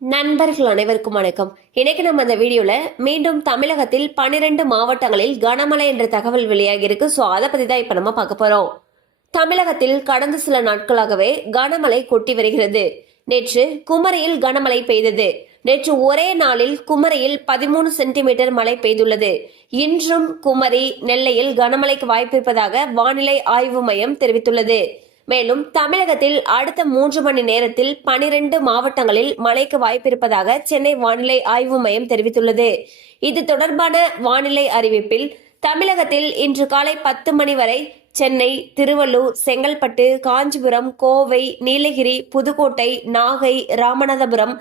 நண்பர்கள் அனைவருக்கும் வணக்கம். இன்னைக்கு நம்ம அந்த வீடியோல மீண்டும் தமிழகத்தில் 12 மாவட்டங்களில் கனமழை என்ற தகவல் வெளியாகி இருக்கு. சோ அதை பத்தி தான் இப்ப நம்ம பார்க்க போறோம். தமிழகத்தில் கடந்த சில நாட்களாகவே கனமழை கொட்டி வருகிறது. நேற்று குமரியில் கனமழை பெய்தது. நேற்று ஒரே நாளில் குமரியில் 13 சென்டிமீட்டர் மழை பெய்துள்ளது. இன்றும் குமரி, நெல்லையில் கனமழைக்கு வாய்ப்பிருப்பதாக வானிலை ஆய்வு மையம் தெரிவித்துள்ளது. மேலும் தமிழகத்தில் அடுத்த 3 மணி நேரத்தில் 12 மாவட்டங்களில் மழைக்கு வாய்ப்பிருப்பதாக சென்னை வானிலை ஆய்வு மையம் தெரிவித்துள்ளது. இது தொடர்பான வானிலை அறிவிப்பில் தமிழகத்தில் இன்று காலை 10 மணி வரை சென்னை, திருவள்ளூர், செங்கல்பட்டு, காஞ்சிபுரம், கோவை, நீலகிரி, புதுக்கோட்டை, நாகை, ராமநாதபுரம்,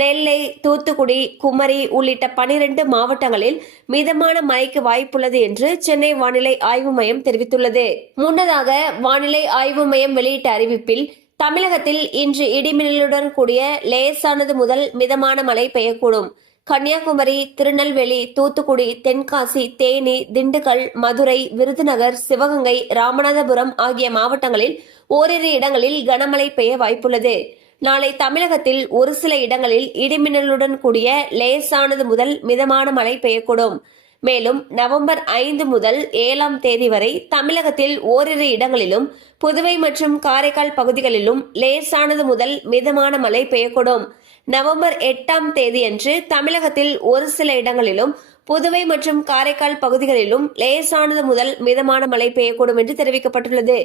நெல்லை, தூத்துக்குடி, குமரி உள்ளிட்ட 12 மாவட்டங்களில் மிதமான மழைக்கு வாய்ப்புள்ளது என்று சென்னை வானிலை ஆய்வு மையம் தெரிவித்துள்ளது. முன்னதாக வானிலை ஆய்வு மையம் வெளியிட்ட அறிவிப்பில் தமிழகத்தில் இன்று இடிமின்னலுடன் கூடிய லேசானது முதல் மிதமான மழை பெய்யக்கூடும். கன்னியாகுமரி, திருநெல்வேலி, தூத்துக்குடி, தென்காசி, தேனி, திண்டுக்கல், மதுரை, விருதுநகர், சிவகங்கை, ராமநாதபுரம் ஆகிய மாவட்டங்களில் ஓரிரு இடங்களில் கனமழை பெய்ய வாய்ப்புள்ளது. நாளை தமிழகத்தில் ஒரு சில இடங்களில் இடிமின்னலுடன் கூடிய லேசானது முதல் மிதமான மழை பெய்யக்கூடும். மேலும் நவம்பர் 5 முதல் 7ஆம் தேதி வரை தமிழகத்தில் ஓரிரு இடங்களிலும் புதுவை மற்றும் காரைக்கால் பகுதிகளிலும் லேசானது முதல் மிதமான மழை பெய்யக்கூடும். நவம்பர் 8ஆம் தேதியன்று தமிழகத்தில் ஒரு சில இடங்களிலும் புதுவை மற்றும் காரைக்கால் பகுதிகளிலும் லேசானது முதல் மிதமான மழை பெய்யக்கூடும் என்று தெரிவிக்கப்பட்டுள்ளது.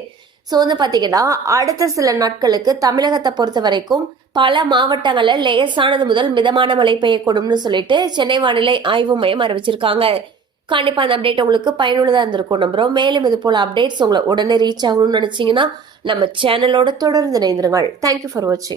ஸோ பாத்தீங்கன்னா அடுத்த சில நாட்களுக்கு தமிழகத்தை பொறுத்த வரைக்கும் பல மாவட்டங்களில் லேசானது முதல் மிதமான மழை பெய்யக்கூடும்னு சொல்லிட்டு சென்னை வானிலை ஆய்வு மையம் அறிவிச்சிருக்காங்க. கண்டிப்பா அந்த அப்டேட் உங்களுக்கு பயனுள்ளதா இருந்திருக்கும் நம்புறோம். மேலும் இது போல அப்டேட்ஸ் உங்களை உடனே ரீச் ஆகணும்னு நினைச்சீங்கன்னா நம்ம சேனலோட தொடர்ந்து இணைந்திருங்கள். தேங்க்யூ ஃபார் வாட்சிங்.